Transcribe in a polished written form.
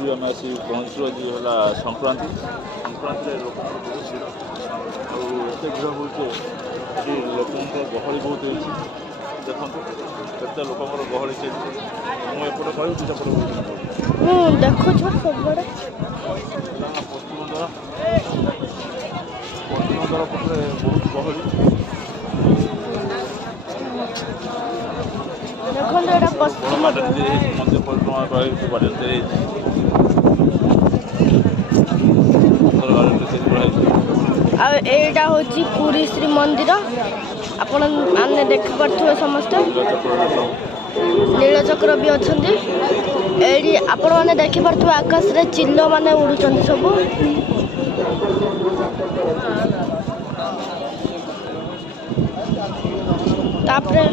बंधु आम आसी पहुँचु आज है संक्रांति संक्रांति लोक बहुत भिड़ आते भिड़ हो लोक गहली बहुत हो देखो केते लोक गहली चलती मुझे कहूँ तुझे देखो सब पश्चिम द्वार पटे बहुत गहली देखो एटा पश्चिम मंदिर परिक्रमा एटा होची पुरी श्री मंदिर आपण माने देख पारथुवे समस्त नीलचक्र भी अछंती एडी आपण माने देख पारथुवे आकाश रे चिल्लो माने उडुचंती सब तापरे